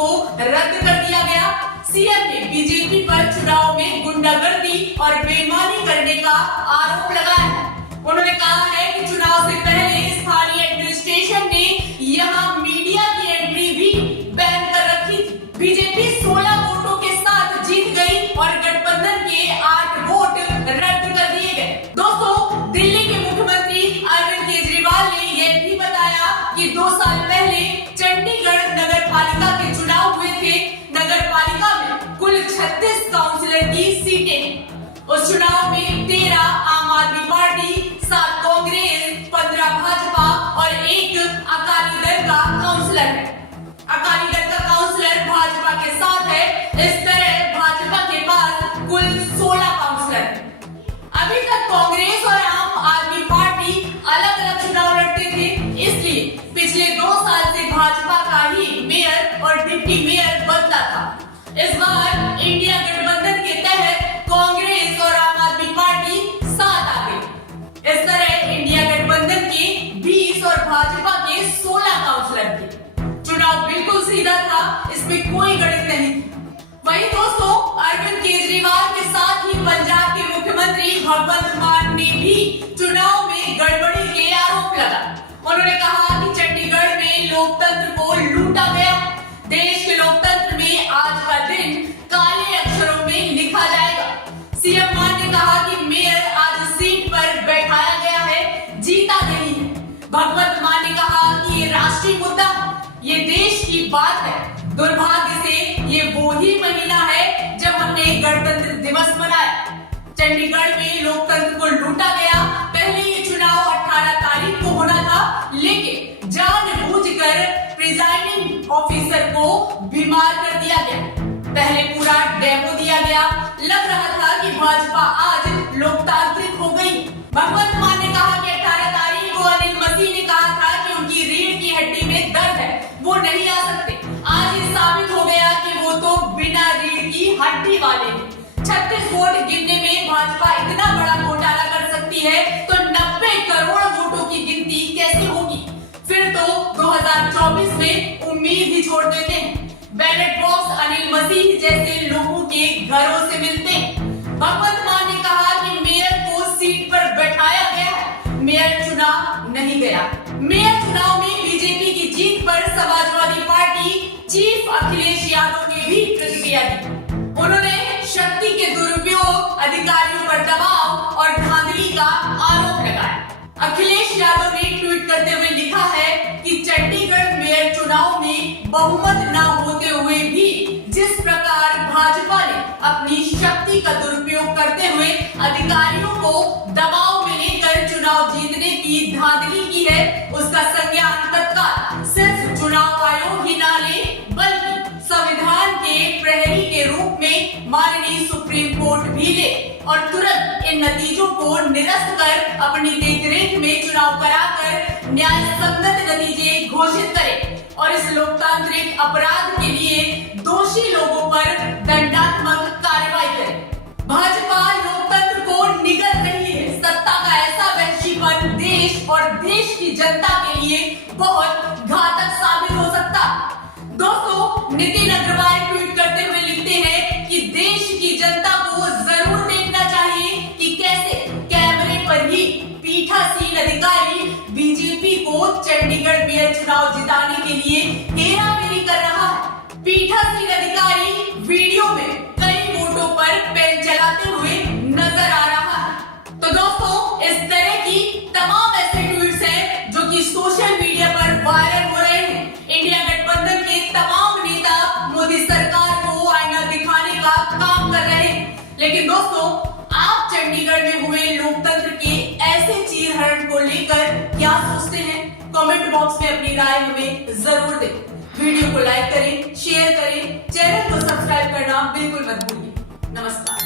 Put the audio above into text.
को रद्द कर दिया गया। सीएम ने बीजेपी पर चुनाव में गुंडागर्दी और बेईमानी करने का आरोप लगाया है। उन्होंने कहा है कि चुनाव से पहले स्थानीय एडमिनिस्ट्रेशन ने यहां मीडिया की एंट्री भी बैन कर रखी थी। बीजेपी 16 वोटों के साथ जीत गई और गठबंधन के 8 वोट रद्द कर दिए गए। दोस्तों, दिल्ली के मुख्यमंत्री अरविंद केजरीवाल ने यह भी बताया कि 2 साल पहले चंडीगढ़ नगर पालिका के चुनाव हुए थे। नगर पालिका में कुल 36 काउंसिलर की सीटें हैं। उस चुनाव में 13 आम आदमी पार्टी, 7 कांग्रेस, 15 भाजपा और 1 अकाली दल का काउंसिलर है। अकाली दल का काउंसिलर भाजपा के साथ है। इस तरह भाजपा के पास कुल 16 काउंसिलर हैं। अभी तक कांग्रेस और आम आदमी पार्टी अलग-अलग चुनाव लड़ते थे, इसलिए पिछले 2 साल से भाजपा का ही मेयर और डिप्टी मेयर बनता था। इस बार इंडिया गठबंधन के तहत कांग्रेस और आम आदमी पार्टी साथ आ गई। इस तरह इंडिया गठबंधन के 20 और भाजपा के 16 काउंसिलर थे। चुनाव बिल्कुल सीधा था, इसमें कोई गणित नहीं थी। वहीं दोस्तों, अरविंद केजरीवाल के साथ ही पंजाब के मुख्यमंत्री भगवंत मान ने भी चुनाव में गड़बड़ी के आरोप लगाए। उन्होंने कहा कि चंडीगढ़ में लोकतंत्र को लूटा गया। देश के लोकतंत्र में आज का दिन काले अक्षरों में लिखा जाएगा। सीएम मान ने कहा कि मेयर आज सीट पर बैठाया गया है, जीता नहीं है। भगवंत मान ने कहा कि ये राष्ट्रीय मुद्दा, ये देश की बात है। दुर्भाग्य से ये वो ही महीना है जब हमने गणतंत्र दिवस मनाया। चंडीगढ़ में लोकतंत्र को लूटा गया। पहले ये चुनाव 18 तारीख को होना था, लेकिन जानबूझकर प्रिजाइडिंग ऑफिसर को बीमार कर दिया गया। पहले पूरा डेमो दिया गया। लग रहा था कि भाजपा आज लोकतांत्रिक हो गई। भगवंत मान ने कहा कि 18 तारीख को अनिल मसीह ने कहा था कि उनकी रीढ़ की हड्डी में दर्द है, वो नहीं आ सकते। आज ये साबित हो गया कि वो तो बिना रीढ़ की हड्डी वाले हैं। 36 वोट गिनने में भाजपा इतना बड़ा घोटाला कर सकती है, तो 90 करोड़ वोटों की गिनती कैसे होगी? फिर तो 2024 में उम्मीद ही छोड़ देते हैं। बैलेट बॉक्स अनिल मसीह जैसे लोगों के घरों से मिलते हैं। भगवंत मान ने कहा कि मेयर को सीट पर बैठाया गया, मेयर चुनाव नहीं गया। मेयर चुनाव में बीजेपी की जीत पर समाजवादी पार्टी चीफ अखिलेश यादव ने भी प्रतिक्रिया दी। उन्होंने शक्ति के दुरुपयोग, अधिकारियों पर दबाव और धांधली का आरोप लगाया। अखिलेश यादव ने ट्वीट करते हुए लिखा है कि चंडीगढ़ मेयर चुनाव में बहुमत न होते हुए भी जिस प्रकार भाजपा ने अपनी शक्ति का दुरुपयोग करते हुए अधिकारियों को दबाव में लेकर चुनाव जीतने की धांधली की है, उसका संज्ञान तत्काल सिर्फ चुनाव आयोग ही न ले, बल्कि संविधान के प्रहरी के रूप में माननीय सुप्रीम कोर्ट भी ले और तुरंत इन नतीजों को निरस्त कर अपनी देखरेख में चुनाव कराकर न्याय संगत नतीजे घोषित करे और इस लोकतांत्रिक अपराध के लिए दोषी लोगों पर दंडात्मक कार्रवाई करे। भाजपा लोकतंत्र को निगल रही है। सत्ता का ऐसा वहशीपन देश और देश की जनता के लिए बहुत घातक साबित हो सकता। दोस्तों, नितिन अग्रवाल ट्वीट करते हुए लिखते हैं कि देश की जनता को जरूर देखना चाहिए कि कैसे कैमरे पर ही पीठासीन अधिकारी बीजेपी को चंडीगढ़ मेयर चुनाव जिताने के लिए हेराफेरी कर रहा है। पीठासीन अधिकारी वीडियो में कई वोटों पर पेन चलाते हुए नजर आ रहा है। तो दोस्तों, इस तरह की तमाम ऐसे ट्वीट्स हैं जो कि सोशल मीडिया पर वायरल हो रहे हैं। इंडिया गठबंधन के तमाम नेता मोदी सरकार को आईना दिखाने का काम कर रहे हैं। लेकिन दोस्तों, आप चंडीगढ़ में हुए लोकतंत्र के ऐसे चीरहरण को लेकर क्या सोचते हैं? कमेंट बॉक्स में अपनी राय हमें जरूर दें। वीडियो को लाइक करें, शेयर करें, चैनल को सब्सक्राइब करना बिल्कुल मत भूलिए। नमस्कार।